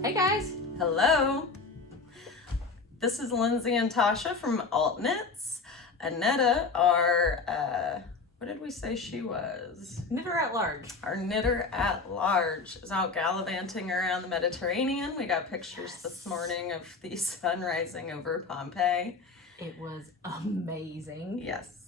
Hey guys! Hello! This is Lindsay and Tasha from ALTKnits. Annetta, what did we say she was? Knitter at large. Our knitter at large is out gallivanting around the Mediterranean. We got pictures this morning of the sun rising over Pompeii. It was amazing. Yes.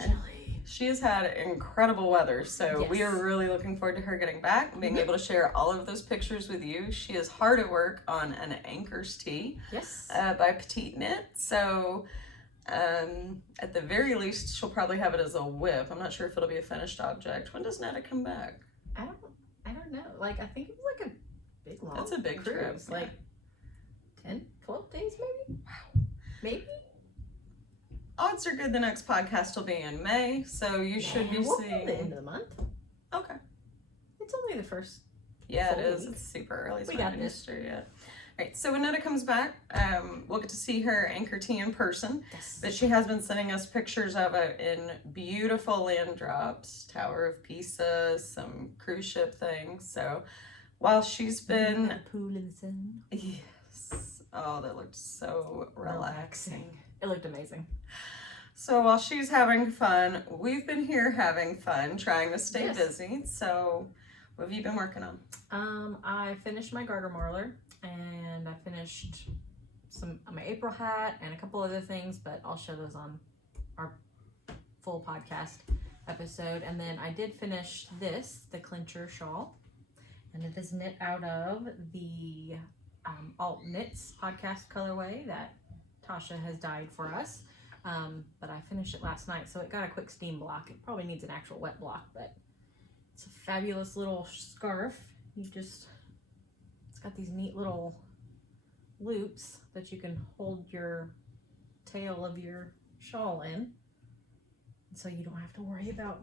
Chilly. She has had incredible weather, so Yes. we are really looking forward to her getting back and being able to share all of those pictures with you. She is hard at work on an Anchor's tee by ALTKnits. So at the very least, she'll probably have it as a whip. I'm not sure if it'll be a finished object. When does Netta come back? I don't know. Like, I think it was like a big long That's a big trip. It's like 10, 12 days maybe? Wow. Maybe? Odds are good the next podcast will be in May, so you should be seeing the end of the month. Okay. It's only the first. Yeah, it is. Week. It's super early. We got this. Yet. All right, so when Netta comes back, we'll get to see her anchor tee in person. Yes. But she has been sending us pictures of it in beautiful land drops, Tower of Pisa, some cruise ship things. So while she's been... A pool in the sun. Yes. Oh, that looked so relaxing. It looked amazing. So while she's having fun, we've been here having fun, trying to stay busy. So what have you been working on? I finished my garter marler, and I finished my April hat and a couple other things, but I'll show those on our full podcast episode. And then I did finish the clincher shawl, and it is knit out of the ALTKnits podcast colorway that Tasha has dyed for us. But I finished it last night, so it got a quick steam block. It probably needs an actual wet block, but it's a fabulous little scarf. It's got these neat little loops that you can hold your tail of your shawl in, so you don't have to worry about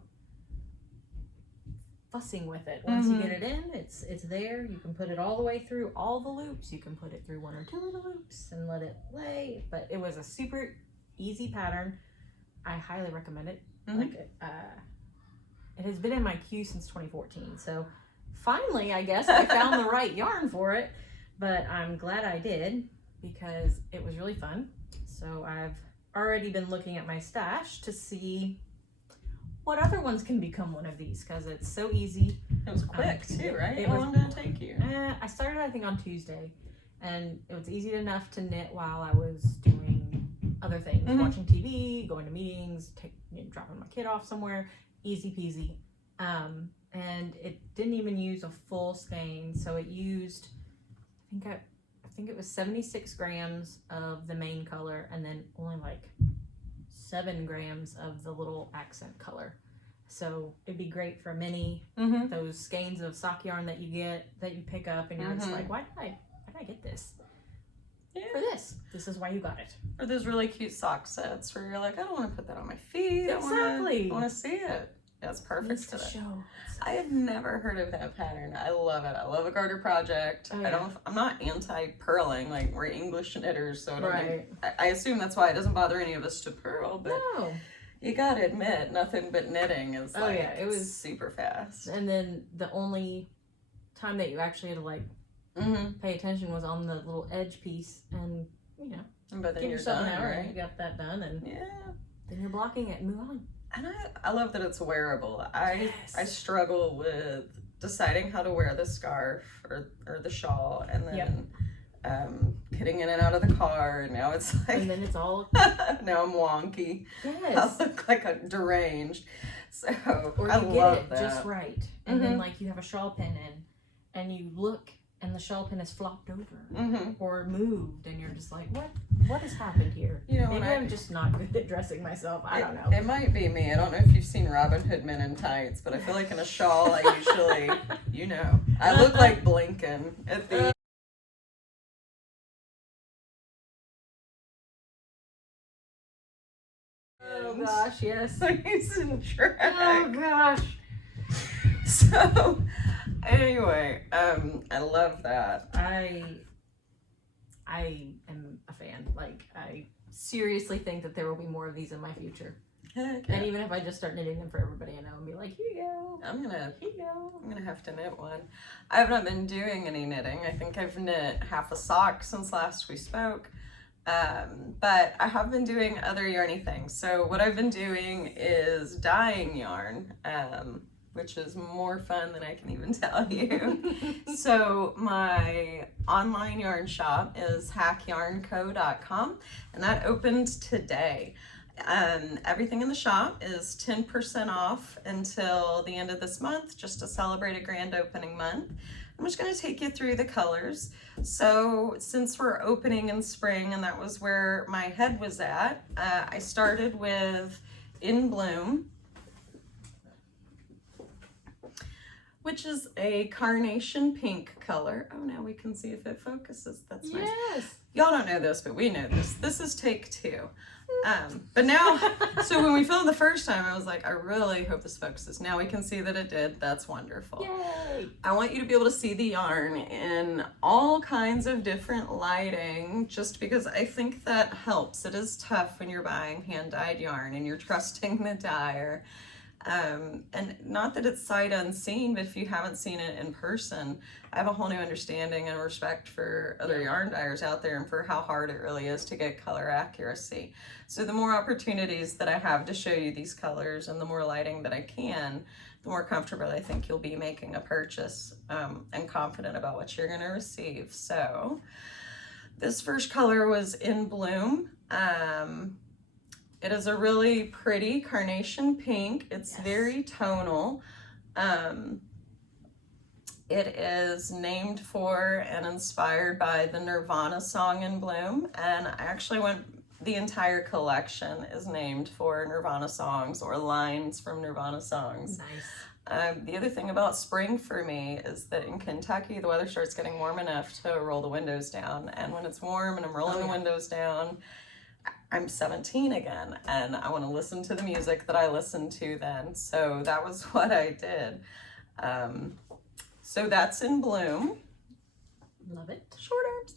fussing with it. Once you get it in, it's there. You can put it all the way through all the loops. You can put it through one or two of the loops and let it lay. But it was a super easy pattern. I highly recommend it. It has been in my queue since 2014, so finally I guess I found the right yarn for it. But I'm glad I did, because it was really fun. So I've already been looking at my stash to see what other ones can become one of these, because it's so easy. It was quick too, right? How long did it take you? I started I think on Tuesday, and it was easy enough to knit while I was doing other things, watching TV, going to meetings, dropping my kid off somewhere. Easy peasy. And it didn't even use a full skein, so it used, I think it was 76 grams of the main color, and then only like 7 grams of the little accent color. So it'd be great for mini, those skeins of sock yarn that you pick up, and you're just like, why did I get this? Yeah. For this is why you got it. Or those really cute sock sets where you're like, I don't want to put that on my feet. Exactly. I want to see it. That's perfect for that. I have never heard of that pattern. I love it. I love a garter project. Oh, yeah. I'm not anti-purling. Like, we're English knitters, so I assume that's why it doesn't bother any of us to purl. But no. You gotta admit, nothing but knitting is it was super fast. And then the only time that you actually had to pay attention was on the little edge piece, and but then give you're yourself done, an hour, right? and you got that done, and then you're blocking it and move on. And I love that it's wearable. I struggle with deciding how to wear the scarf or the shawl, and then getting in and out of the car, and now it's like, and then it's all now I'm wonky. Yes. I look like a deranged. So or I you love get it that. just right, and then like you have a shawl pin in, and you look, and the shawl pin is flopped over or moved, and you're just like, what has happened here? Maybe I'm just not good at dressing myself. I don't know. It might be me. I don't know if you've seen Robin Hood Men in Tights, but I feel like in a shawl I usually, I look like Blinken at the Oh gosh, yes. He's in Shrek. Oh gosh. So anyway, I love that. I am a fan. Like, I seriously think that there will be more of these in my future. Heck yeah. And even if I just start knitting them for everybody I know and be like, here you go. I'm gonna Here you go. I'm gonna have to knit one. I have not been doing any knitting. I think I've knit half a sock since last we spoke. But I have been doing other yarny things. So what I've been doing is dyeing yarn, which is more fun than I can even tell you. So my online yarn shop is hackyarnco.com, and that opened today. Everything in the shop is 10% off until the end of this month, just to celebrate a grand opening month. I'm just going to take you through the colors. So since we're opening in spring, and that was where my head was at, I started with In Bloom, which is a carnation pink color. Oh, now we can see if it focuses. That's nice. Yes. Y'all don't know this, but we know this. This is take 2. But now, so when we filmed the first time, I was like, I really hope this focuses. Now we can see that it did. That's wonderful. Yay. I want you to be able to see the yarn in all kinds of different lighting, just because I think that helps. It is tough when you're buying hand-dyed yarn and you're trusting the dyer. And not that it's sight unseen, but if you haven't seen it in person, I have a whole new understanding and respect for other yarn dyers out there and for how hard it really is to get color accuracy. So the more opportunities that I have to show you these colors and the more lighting that I can, the more comfortable I think you'll be making a purchase, and confident about what you're going to receive. So this first color was In Bloom. It is a really pretty carnation pink. It's very tonal. It is named for and inspired by the Nirvana song In Bloom. And I actually the entire collection is named for Nirvana songs or lines from Nirvana songs. Nice. The other thing about spring for me is that in Kentucky, the weather starts getting warm enough to roll the windows down. And when it's warm and I'm rolling the windows down, I'm 17 again, and I want to listen to the music that I listened to then. So that was what I did. So that's In Bloom. Love it. Short arms.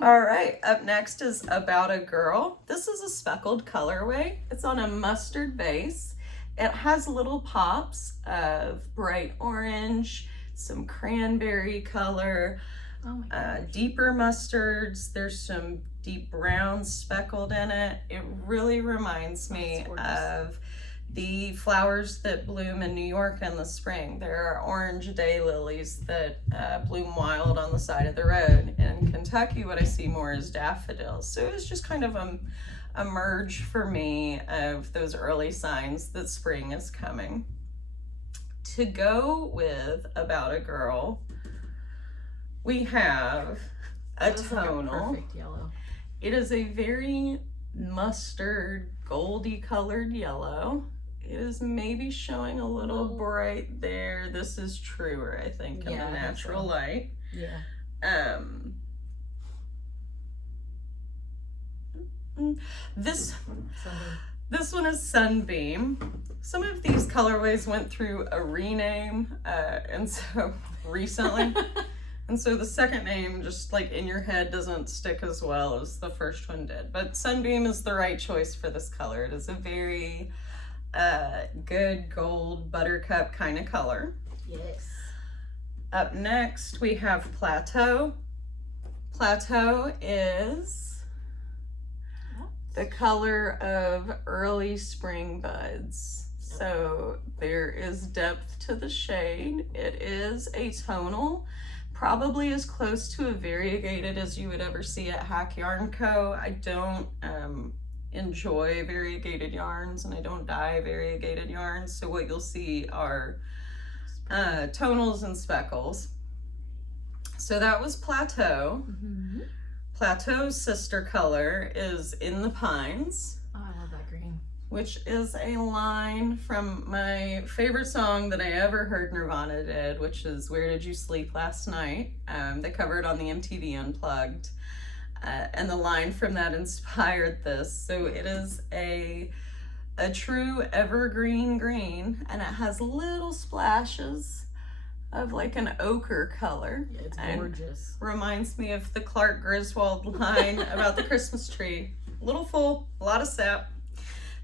All right, up next is About a Girl. This is a speckled colorway. It's on a mustard base. It has little pops of bright orange, some cranberry color, deeper mustards. There's some deep brown speckled in it. It really reminds me of the flowers that bloom in New York in the spring. There are orange daylilies that bloom wild on the side of the road. In Kentucky, what I see more is daffodils. So it was just kind of a merge for me of those early signs that spring is coming. To go with About a Girl, we have a tonal. Like a perfect yellow. It is a very mustard, goldy colored yellow. It is maybe showing a little bright there. This is truer, I think, in the natural light. Yeah. This one is Sunbeam. Some of these colorways went through a rename, and so recently. And so the second name, just like in your head, doesn't stick as well as the first one did. But Sunbeam is the right choice for this color. It is a very good gold buttercup kind of color. Yes. Up next, we have Plateau. Plateau is the color of early spring buds. So there is depth to the shade. It is a tonal. Probably as close to a variegated as you would ever see at Hack Yarn Co. I don't enjoy variegated yarns, and I don't dye variegated yarns, so what you'll see are tonals and speckles. So that was Plateau. Mm-hmm. Plateau's sister color is In the Pines. Oh, I love that green. Which is a line from my favorite song that I ever heard Nirvana did, which is Where Did You Sleep Last Night? They covered on the MTV Unplugged. And the line from that inspired this. So it is a true evergreen green, and it has little splashes of like an ochre color. Yeah, it's gorgeous. Reminds me of the Clark Griswold line about the Christmas tree. A little full, a lot of sap.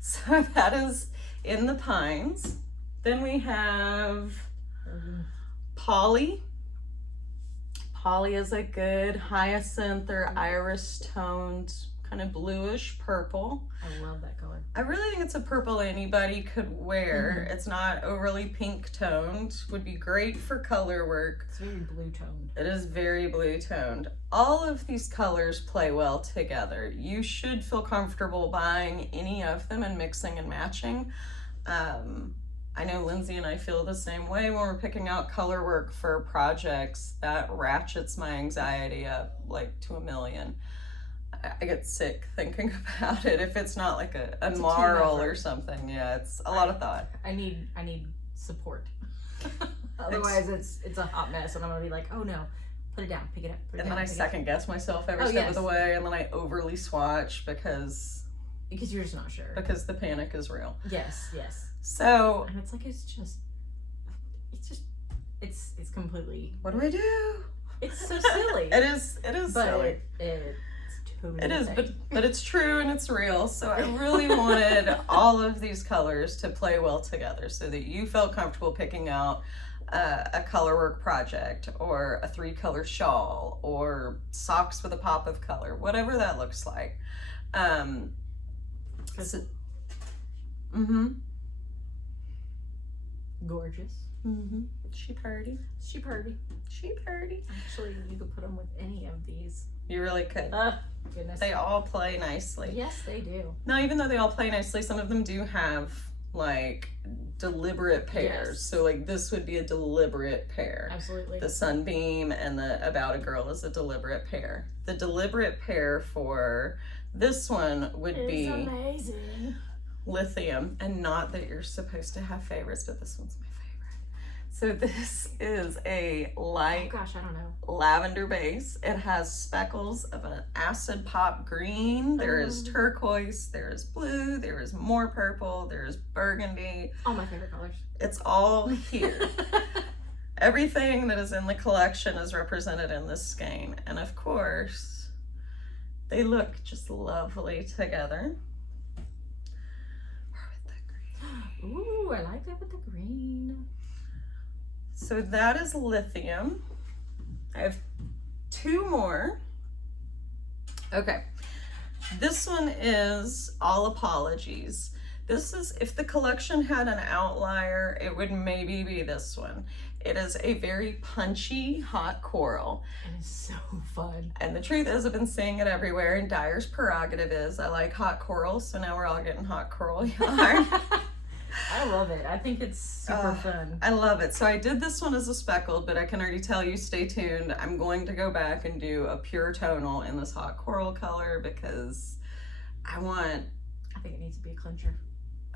So that is in the pines. Then we have Polly. Polly is a good hyacinth or iris toned, kind of bluish purple. I love that color. I really think it's a purple anybody could wear. It's not overly pink toned. Would be great for color work. It's very blue toned. It is very blue toned. All of these colors play well together. You should feel comfortable buying any of them and mixing and matching. I know Lindsay and I feel the same way when we're picking out color work for projects. That ratchets my anxiety up like to 1,000,000. I get sick thinking about it if it's not like a marl or something. Yeah, it's a lot of thought. I need support. Otherwise it's a hot mess and I'm gonna be like, oh no, put it down, pick it up. And then I second guess myself every step of the way, and then I overly swatch because you're just not sure. Because the panic is real. Yes. So and it's like it's completely. What do I do? It's so silly. It is but silly. It's totally It is, insane. but it's true and it's real. So I really wanted all of these colors to play well together so that you felt comfortable picking out a color work project or a 3-color shawl or socks with a pop of color, whatever that looks like. Gorgeous. She purdy. Actually, you could put them with any of these. You really could. Goodness. They all play nicely. Yes, they do. Now, even though they all play nicely, some of them do have like deliberate pairs. Yes. So like this would be a deliberate pair. Absolutely. The Sunbeam and the About a Girl is a deliberate pair. The deliberate pair for this one would be amazing. Lithium. And not that you're supposed to have favorites, but this one's my favorite. So this is a light I don't know. lavender base. It has speckles of an acid pop green. There is turquoise, there is blue, there is more purple, there is burgundy. All my favorite colors. It's all here. Everything that is in the collection is represented in this skein. And of course, they look just lovely together. Or with the green. Ooh, I like that with the green. So that is Lithium. I have 2 more. Okay. This one is All Apologies. This is, if the collection had an outlier, it would maybe be this one. It is a very punchy hot coral. And it's so fun. And the truth is, I've been seeing it everywhere, and Dyer's prerogative is I like hot coral, so now we're all getting hot coral yarn. I love it. I think it's super fun. I love it. So I did this one as a speckled, but I can already tell you, stay tuned. I'm going to go back and do a pure tonal in this hot coral color because I think it needs to be a clincher.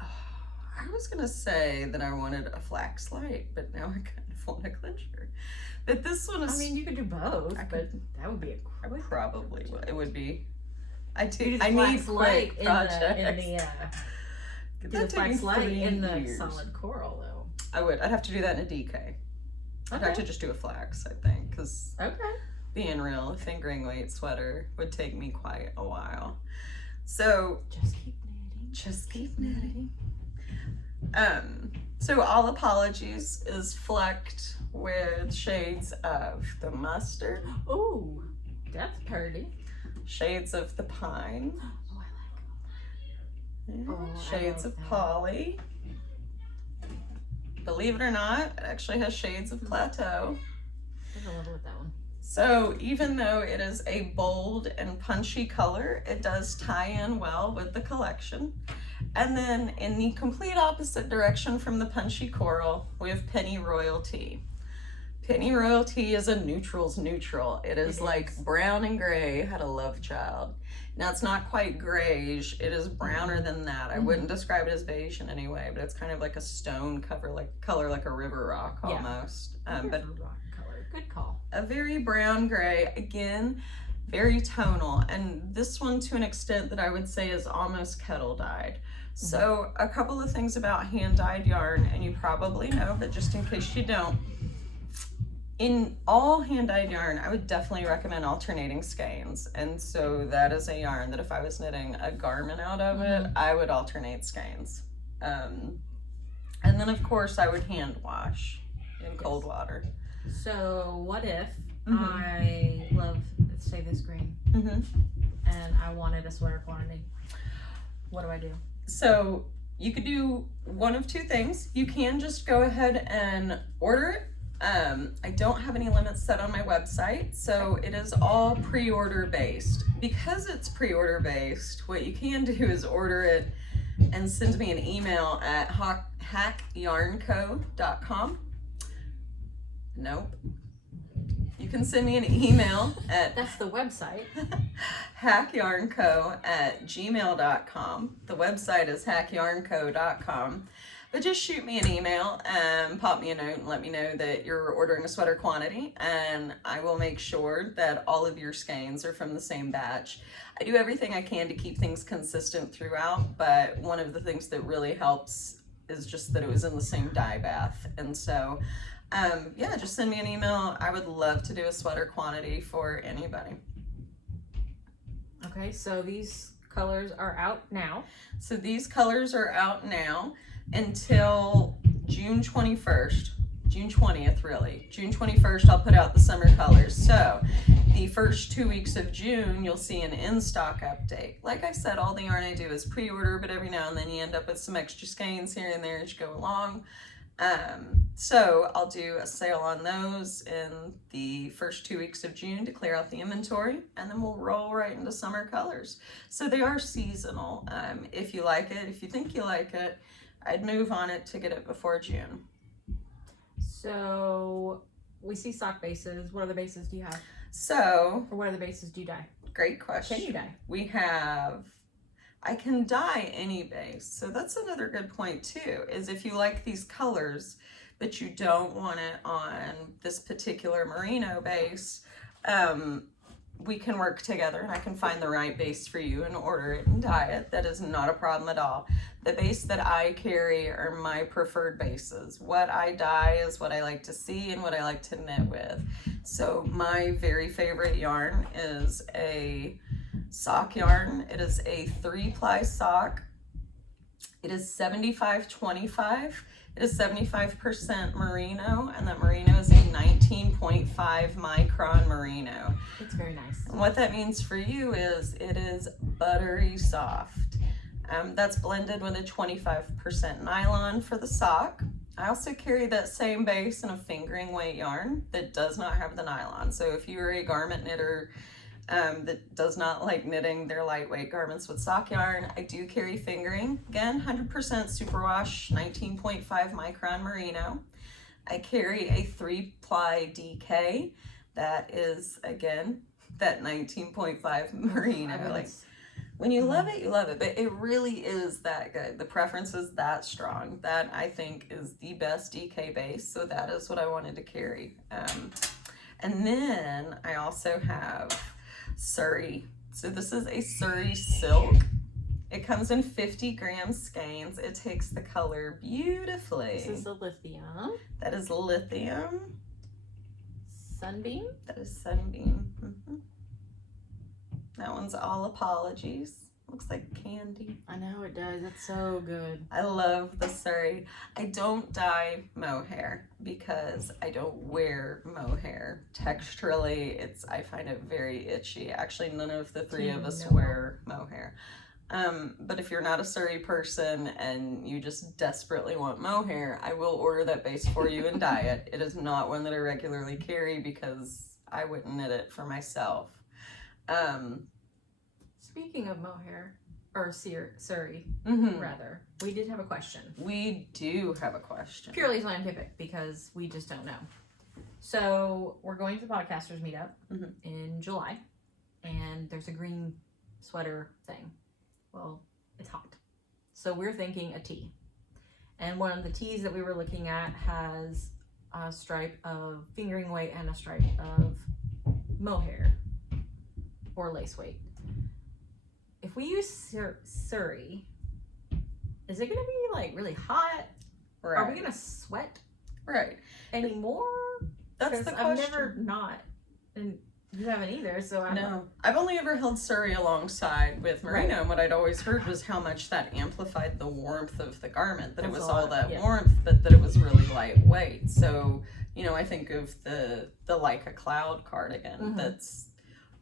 I was going to say that I wanted a flax light, but now I kind of want a clincher. But this one is... I mean, you could do both, but that would be a quick probably project. It would be. I need need light quick in projects. the flax light in the solid coral though. I'd have to do that in a DK. I'd have to just do a flax, I think, because being real, fingering weight sweater would take me quite a while. So Just keep knitting. So All Apologies is flecked with shades of the mustard. Ooh, that's pretty. Shades of the pine. Oh, I like them. Shades of Polly. Believe it or not, it actually has shades of Plateau. There's a level with that one. So even though it is a bold and punchy color, it does tie in well with the collection. And then in the complete opposite direction from the punchy coral, we have Penny Royalty. Penny Royalty is a neutral's neutral. It is like brown and gray had a love child. Now it's not quite grayish, it is browner than that. I wouldn't describe it as beige in any way, but it's kind of like a stone color like a river rock almost. But rock color. Good call. A very brown gray, again, very tonal. And this one to an extent that I would say is almost kettle dyed. So a couple of things about hand dyed yarn, and you probably know, but just in case you don't, In all hand-dyed yarn, I would definitely recommend alternating skeins. And so that is a yarn that if I was knitting a garment out of it, I would alternate skeins. And then of course I would hand wash in cold water. So what if I love, let's say, this green, and I wanted a sweater quantity? What do I do? So you could do one of two things. You can just go ahead and order it. I don't have any limits set on my website, so it is all pre-order based. Because it's pre-order based, what you can do is order it and send me an email at hackyarnco.com. Nope. You can send me an email at that's the website. hackyarnco@gmail.com. The website is hackyarnco.com. But just shoot me an email and pop me a note and let me know that you're ordering a sweater quantity, and I will make sure that all of your skeins are from the same batch. I do everything I can to keep things consistent throughout, but one of the things that really helps is just that it was in the same dye bath. And so, yeah, just send me an email. I would love to do a sweater quantity for anybody. Okay, so these colors are out now. So these colors are out now until June 21st, June 20th really. June 21st I'll put out the summer colors. So the first 2 weeks of June you'll see an in-stock update. Like I said, all the yarn I do is pre-order, but every now and then you end up with some extra skeins here and there as you go along. So I'll do a sale on those in the first 2 weeks of June to clear out the inventory, and then we'll roll right into summer colors. So they are seasonal. If you like it, if you think you like it, I'd move on it to get it before June. So we see sock bases. What other bases do you have? So, or what other bases do you dye? Great question. Can you dye? We have, I can dye any base. So that's another good point too, is if you like these colors, but you don't want it on this particular merino base, we can work together and I can find the right base for you and order it and dye it. That is not a problem at all. The base that I carry are my preferred bases. What I dye is what I like to see and what I like to knit with. So my very favorite yarn is a sock yarn. It is a 3-ply sock. It is 75-25. It is 75% merino, and that merino is a 19.5 micron merino. It's very nice. And what that means for you is it is buttery soft. That's blended with a 25% nylon for the sock. I also carry that same base in a fingering weight yarn that does not have the nylon. So if you're a garment knitter that does not like knitting their lightweight garments with sock yarn, I do carry fingering. Again, 100% superwash, 19.5 micron merino. I carry a 3-ply DK that is, again, that 19.5 merino. Like, when you love it, you love it, but it really is that good. The preference is that strong. That, I think, is the best DK base, so that is what I wanted to carry. And then I also have Surrey. So this is a Surrey silk. It comes in 50-gram skeins. It takes the color beautifully. This is the lithium. That is lithium. Sunbeam? That is sunbeam. That one's all apologies. Looks like candy. I know it does. It's so good. I love the Surrey. I don't dye mohair because I don't wear mohair. Texturally, I find it very itchy. Actually, none of the three of us wear mohair. But if you're not a Surrey person and you just desperately want mohair, I will order that base for you and dye it. It is not one that I regularly carry because I wouldn't knit it for myself. Speaking of mohair, or Surrey, rather, we did have a question. We do have a question. Purely scientific, because we just don't know. So, we're going to the podcasters meetup in July, and there's a green sweater thing. Well, it's hot. So, we're thinking a tee. And one of the tees that we were looking at has a stripe of fingering weight and a stripe of mohair or lace weight. If we use Surrey, is it going to be like really hot? Right. Are we going to sweat? Right. Anymore? That's the question. I've never not, and you haven't either, so I No. I've only ever held Surrey alongside with merino, and what I'd always heard was how much that amplified the warmth of the garment, that it was all that warmth, but that it was really lightweight. So, you know, I think of the Like a Cloud cardigan that's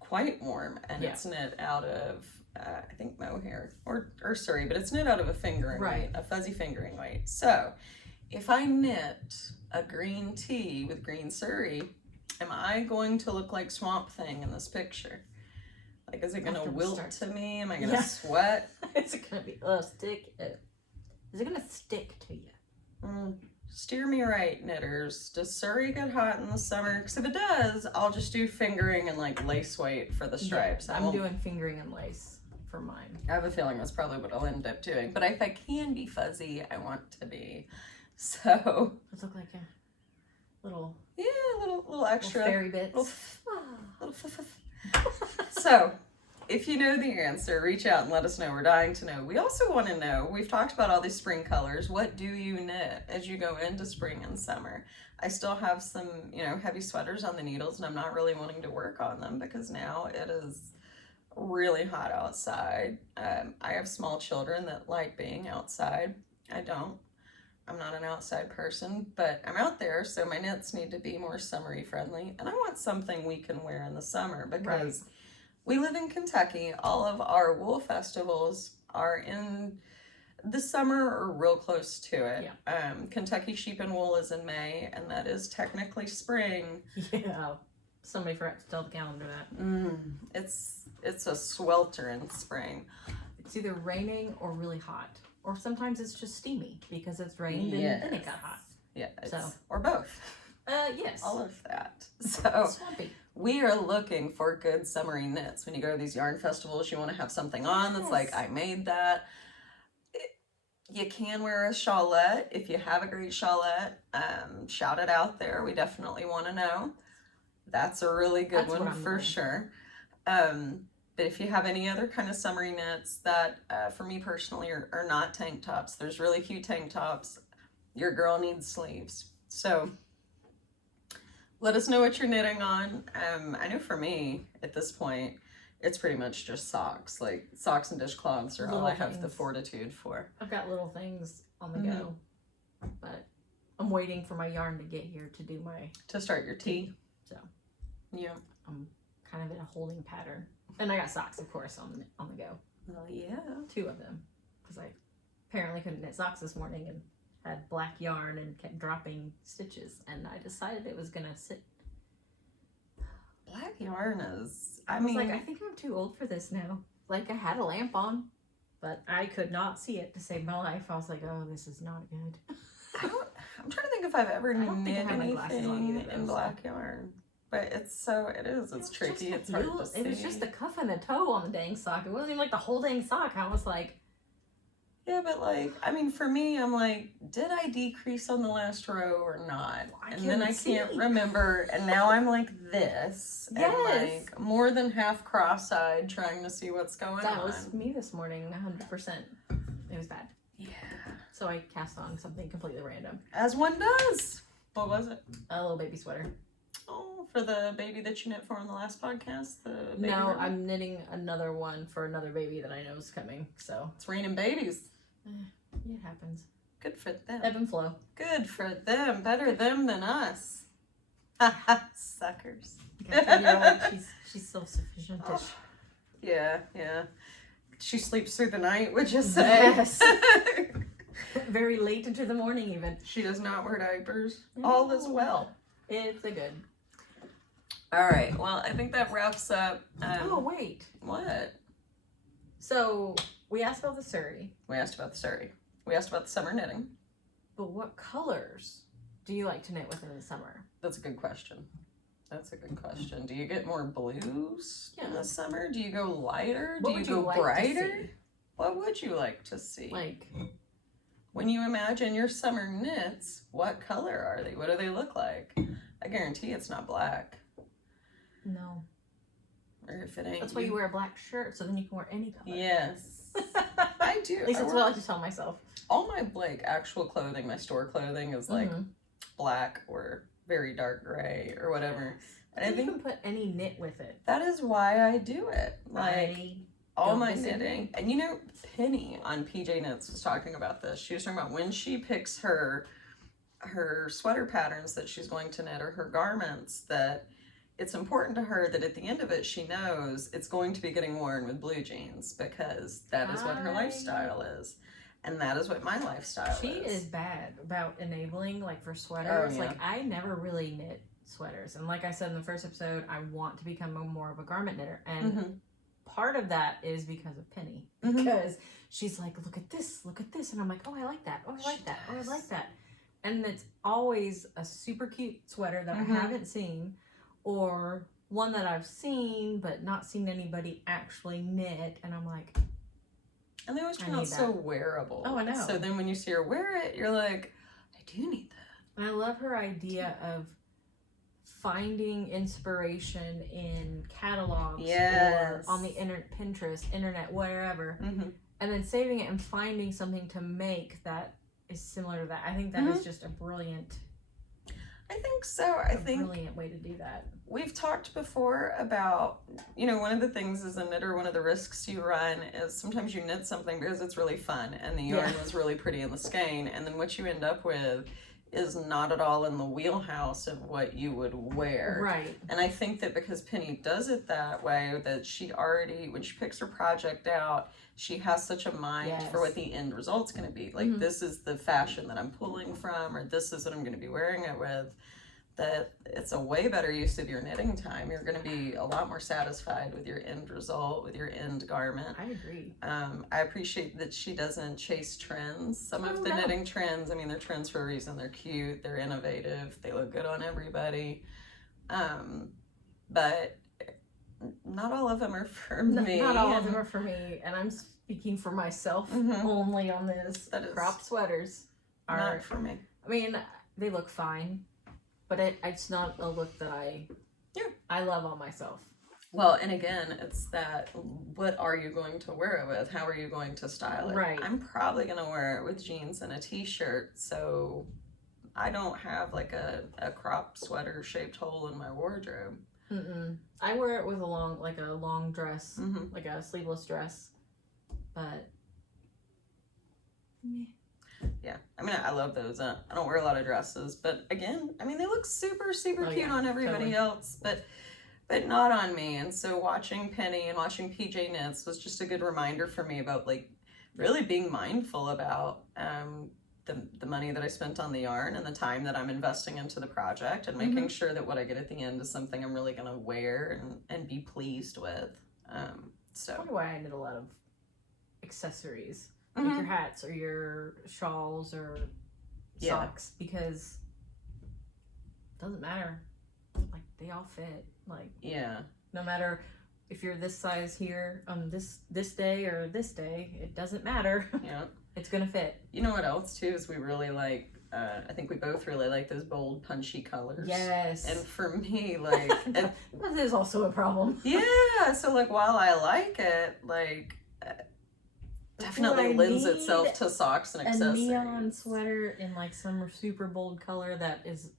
quite warm, and it's knit out of, I think mohair or Surrey, but it's knit out of a fingering weight, a fuzzy fingering weight. So if I knit a green tee with green Surrey, am I going to look like Swamp Thing in this picture? Like, is it going to wilt to me? Am I going to sweat? Is it going to be, stick? Is it going to stick to you? Steer me right, knitters. Does Surrey get hot in the summer? Because if it does, I'll just do fingering and like lace weight for the stripes. Yeah, I'm doing fingering and lace for mine. I have a feeling that's probably what I'll end up doing. But if I can be fuzzy, I want to be. So. Does it look like a little... Yeah, little extra. Little fairy bits. Little So, if you know the answer, reach out and let us know. We're dying to know. We also want to know, we've talked about all these spring colors. What do you knit as you go into spring and summer? I still have some, you know, heavy sweaters on the needles, and I'm not really wanting to work on them because now it is really hot outside. I have small children that like being outside. I don't. I'm not an outside person, but I'm out there, so my knits need to be more summery friendly. And I want something we can wear in the summer because we live in Kentucky. All of our wool festivals are in the summer or real close to it. Yeah. Kentucky Sheep and Wool is in May, and that is technically spring. Yeah. Somebody forgot to tell the calendar that. It's a swelter in spring. It's either raining or really hot. Or sometimes it's just steamy because it's rained and then it got hot. Yeah, or both. Yes. All of that. So swampy. We are looking for good summery knits. When you go to these yarn festivals, you want to have something on that's like, I made that. You can wear a shawlette. If you have a great shawlette, shout it out there. We definitely want to know. That's a really good one for sure. But if you have any other kind of summery knits that, for me personally, are not tank tops, there's really cute tank tops. Your girl needs sleeves. So let us know what you're knitting on. I know for me, at this point, it's pretty much just socks. Like, socks and dishcloths are all I have the fortitude for. I've got little things on the go, but I'm waiting for my yarn to get here to do my... To start your tea. So, yeah. I'm kind of in a holding pattern. And I got socks, of course, on the go. Well, yeah. 2 of them. Because I apparently couldn't knit socks this morning and had black yarn and kept dropping stitches. And I decided it was going to sit. Black yarn is... I was like, I think I'm too old for this now. Like, I had a lamp on, but I could not see it to save my life. I was like, oh, this is not good. I'm trying to think if I've ever knit anything in black yarn. But it's tricky. It's hard to see. It was just the cuff and the toe on the dang sock. It wasn't even like the whole dang sock. I was like... Yeah, but like, I mean, for me, I'm like, did I decrease on the last row or not? And then I can't remember. And now I'm like this. Yes. And like more than half cross-eyed trying to see what's going on. That was me this morning, 100%. It was bad. Yeah. So I cast on something completely random. As one does. What was it? A little baby sweater. Oh, for the baby that you knit for on the last podcast? No, I'm knitting another one for another baby that I know is coming. So it's raining babies. It happens. Good for them. Ebb and flow. Good for them. Better them than us. Haha, suckers. She's self-sufficient. Oh, yeah. She sleeps through the night, would you say? Yes. Very late into the morning even. She does not wear diapers. No. All is well. It's a good. All right. Well, I think that wraps up. Oh, wait. What? So, we asked about the Surrey. We asked about the Surrey. We asked about the summer knitting. But what colors do you like to knit with in the summer? That's a good question. Do you get more blues in the summer? Do you go lighter? Do you go brighter? What would you like to see? Like, when you imagine your summer knits, what color are they? What do they look like? I guarantee it's not black. No. Or if it ain't. That's why you wear a black shirt, so then you can wear any color. Yes. I do. At least that's what I like to tell myself. All my actual clothing, my store clothing is like black or very dark gray or whatever. And I think you can put any knit with it. That is why I do it. Like all my knitting. And you know, Penny on PJ Knits was talking about this. She was talking about when she picks her sweater patterns that she's going to knit or her garments, that it's important to her that at the end of it she knows it's going to be getting worn with blue jeans, because that is what her lifestyle is. And that is what my lifestyle is. She is bad about enabling, like for sweaters. Like I never really knit sweaters. And like I said in the first episode, I want to become more of a garment knitter. And part of that is because of Penny. Because she's like, look at this. And I'm like, oh, I like that. Oh, I like that. Oh, I like that. And it's always a super cute sweater that I haven't seen, or one that I've seen but not seen anybody actually knit. And I'm like, and they always turn out so wearable. Oh, I know. So then when you see her wear it, you're like, I do need that. And I love her idea of finding inspiration in catalogs or on the internet, Pinterest, internet, wherever, and then saving it and finding something to make that is similar to that. I think that is just a brilliant. I think so. I think brilliant way to do that. We've talked before about, you know, one of the things as a knitter, one of the risks you run is sometimes you knit something because it's really fun and the yarn was really pretty in the skein, and then what you end up with is not at all in the wheelhouse of what you would wear. Right. And I think that because Penny does it that way, that she already, when she picks her project out, she has such a mind for what the end result's going to be. Like, this is the fashion that I'm pulling from, or this is what I'm going to be wearing it with. That it's a way better use of your knitting time. You're going to be a lot more satisfied with your end result, with your end garment. I agree. I appreciate that she doesn't chase trends. Some of the knitting trends, I mean, they're trends for a reason. They're cute, they're innovative, they look good on everybody. But not all of them are for me. Not all of them are for me, and I'm speaking for myself only on this. Cropped sweaters are not for me. I mean, they look fine, but it's not a look that I love on myself. Well, and again, it's that, what are you going to wear it with? How are you going to style it? Right. I'm probably going to wear it with jeans and a t-shirt, so I don't have like a crop sweater shaped hole in my wardrobe. I wear it with a long dress, like a sleeveless dress, but yeah, I mean, I love those. I don't wear a lot of dresses, but again, I mean, they look super cute on everybody else, but not on me. And so watching Penny and watching PJ Knits was just a good reminder for me about like really being mindful about the money that I spent on the yarn and the time that I'm investing into the project, and making sure that what I get at the end is something I'm really gonna wear and be pleased with. So that's why I knit a lot of accessories, like your hats or your shawls or socks, because it doesn't matter. Like, they all fit. Like, no matter if you're this size here on this day or this day, it doesn't matter. Yeah. It's gonna fit. You know what else too is we really like, I think we both really like those bold punchy colors. Yes. And for me, like, that is also a problem. Yeah, so like while I like it, like definitely lends itself to socks and accessories. A neon sweater in like some super bold color that is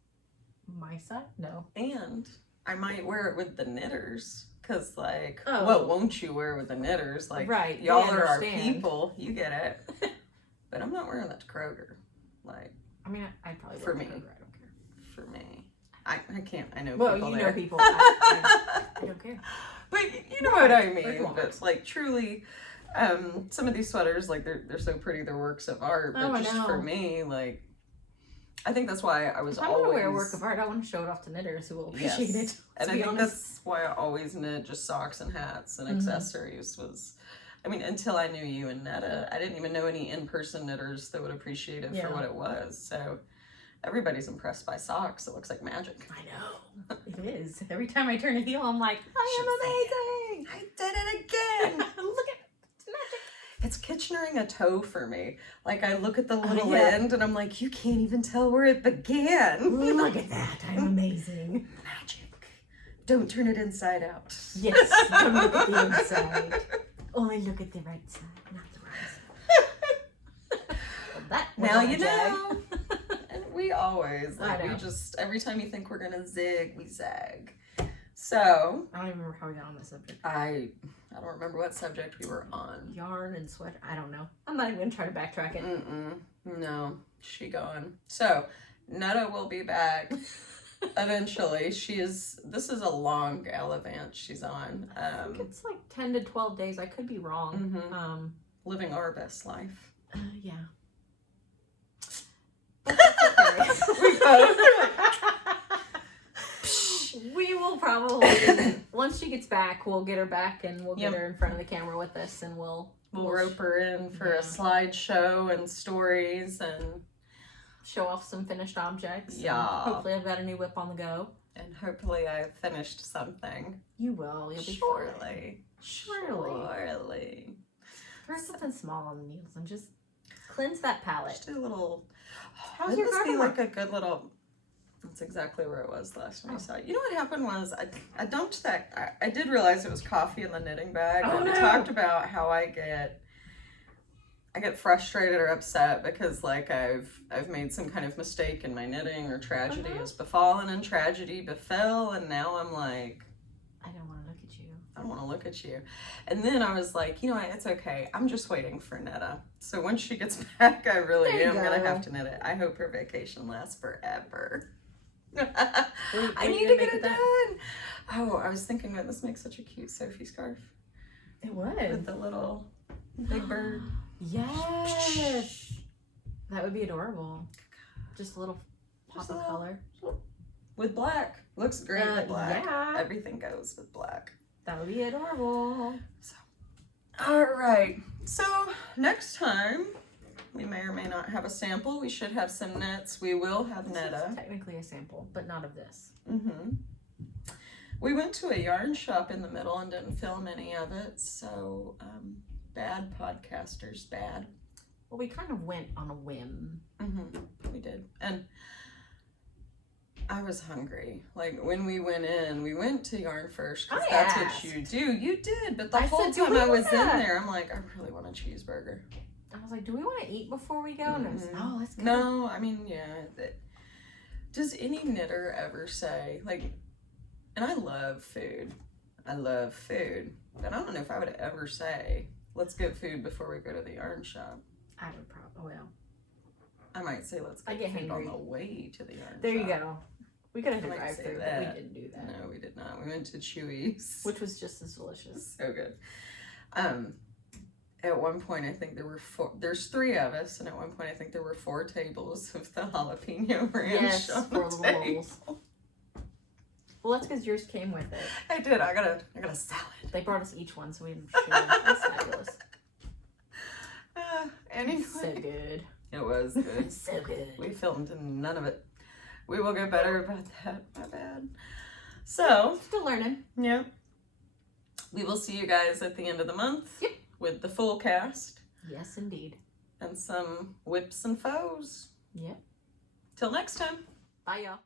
my size? No. And I might wear it with the knitters. Because, like, what won't you wear with the knitters? Like, y'all are our people. You get it. But I'm not wearing that to Kroger. Like, I mean, I'd probably wear for me. Kroger. I don't care. For me. I can't. I know people there. Well, you know people. I don't care. But you know what I mean. But, like, truly, some of these sweaters, like, they're so pretty. They're works of art. But just for me, like, I think that's why I was always... If I want to wear a work of art, I want to show it off to knitters who will appreciate it. And I think that's why I always knit just socks and hats and accessories was... I mean, until I knew you and Netta, I didn't even know any in-person knitters that would appreciate it for what it was. So everybody's impressed by socks. It looks like magic. I know. It is. Every time I turn a heel, I'm like, I am amazing. I did it again. Look at it's magic. It's Kitchenering a toe for me. Like, I look at the little end and I'm like, you can't even tell where it began. Look at that. I'm amazing. Magic. Don't turn it inside out. Yes, don't look at the inside. Only look at the right side, not the wrong side. Well, that now you know. We always, I like, know. we just, every time you think we're gonna zig, we zag. So. I don't even remember how we got on this subject. I don't remember what subject we were on. Yarn and sweater. I don't know. I'm not even gonna try to backtrack it. No, she gone. So, Netta will be back eventually. This is a long gallivant she's on. I think it's like 10 to 12 days. I could be wrong. Living our best life. Yeah. But that's okay. We will probably, once she gets back, we'll get her back and we'll get her in front of the camera with us and we'll rope her in for a slideshow and stories and show off some finished objects. Yeah. Hopefully I've got a new whip on the go. And hopefully I've finished something. You will. You'll be Surely. Surely. Throw something small on the needles and just cleanse that palette. Just do a little. How's your garden? Be like a good little. That's exactly where it was the last time I saw it. You know what happened was I dumped that. I did realize it was coffee in the knitting bag. Oh, and no. We talked about how I get frustrated or upset because like I've made some kind of mistake in my knitting or tragedy has befallen and tragedy befell, and now I'm like, I don't want to look at you. I don't want to look at you. And then I was like, you know what, it's okay. I'm just waiting for Netta. So once she gets back, I really am going to have to knit it. I hope her vacation lasts forever. I need to get it done. Oh, I was thinking that this makes such a cute Sophie scarf. It would. With the little big bird. Yes. That would be adorable. Just a little pop of color. With black. Looks great with black. Yeah. Everything goes with black. That would be adorable. So, all right. So next time, we may or may not have a sample. We should have some knits. We will have Netta. This is technically a sample, but not of this. We went to a yarn shop in the middle and didn't film any of it. So, bad podcasters, bad. Well, we kind of went on a whim. We did. And I was hungry. Like, when we went in, we went to Yarn First, because that's what you do. You did, but the whole time I was in there, I'm like, I really want a cheeseburger. I was like, do we want to eat before we go? And I was like, no, let's go. No, I mean, yeah. Does any knitter ever say, like, and I love food. But I don't know if I would ever say, let's get food before we go to the yarn shop. I would probably, well. I might say, let's get food on the way to the yarn shop. There you go. We could have had a drive-through, drive-through, but we didn't do that. No, we did not. We went to Chewy's. Which was just as delicious. So good. At one point, I think there's 3 of us, and at one point, I think there were 4 tables of the jalapeno ranch on the table. Well, that's because yours came with it. I did. I got a salad. They brought us each one, so we didn't share. That's fabulous. Anyway. So good. It was good. So good. We filmed none of it. We will get better about that. My bad. So. Still learning. Yeah. We will see you guys at the end of the month. Yep. With the full cast. Yes, indeed. And some whips and foes. Yep. Till next time. Bye, y'all.